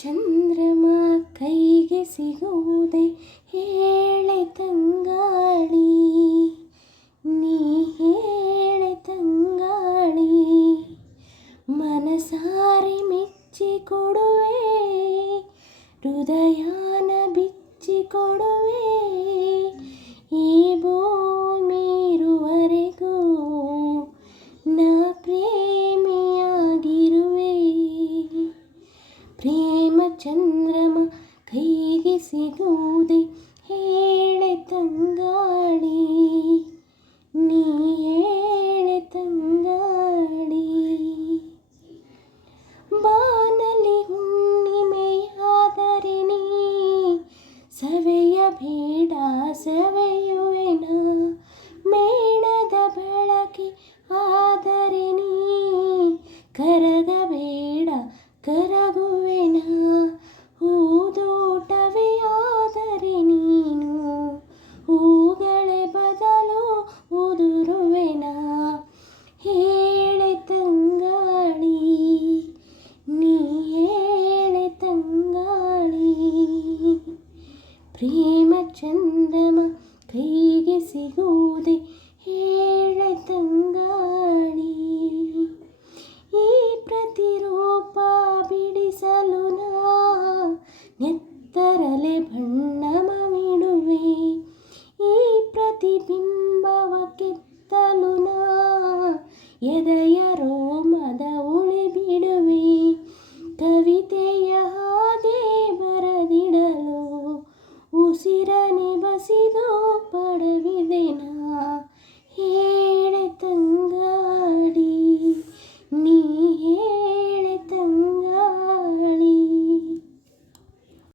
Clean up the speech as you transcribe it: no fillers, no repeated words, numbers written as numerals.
ಚಂದ್ರಮ ಕೈಗೆ ಸಿಗುವುದೇ ಹೇಳೆ ತಂಗಾಳಿ, ನೀ ಹೇಳೆ ತಂಗಾಳಿ. ಮನಸಾರೆ ಮೆಚ್ಚಿಕೊಡುವೆ, ಹೃದಯನ ಬಿಚ್ಚಿಕೊಡುವೆ. ಈ ಭೂಮಿರುವರೆಗೂ ನಾ ಪ್ರೇಮಿಯಾಗಿರುವೆ. ಪ್ರೇಮ ಚಂದ್ರಮ ಕೈಗೆ ಸಿಗುವುದೇ ಹೇಳೆ ತಂಗಾಳಿ, ನೀ ಹೇಳೆ ತಂಗಾಳಿ. ಬಾನಲಿ ಹುಣ್ಣಿಮೆಯಾದರೆ ನೀ ಸವೆಯಬೇಡ, ಸವೆಯುವೆನ. ಮೇಣದ ಬೆಳಕೆ ಆದರೆ ನೀ ಕರಗಬೇಡ, ಕರಗುವೆನ. ಹೂದೋಟವೇ ಆದರೆ ನೀನು ಹೂಗಳೇ ಬದಲು ಉದುರುವೆನ. ಹೇಳೆ ತಂಗಾಳಿ, ನೀ ಹೇಳೆ ತಂಗಾಳಿ. ಪ್ರೇಮ ಚಂದ್ರಮ ಕೈಗೆ ಸಿಗುವುದೇ ಹೇಳೆ ತಂಗಾಳಿ. ಈ ಪ್ರತಿರೂಪ ಬಿಡಿಸಲು ನಾ ನೆತ್ತರಲೆ ಬಣ್ಣ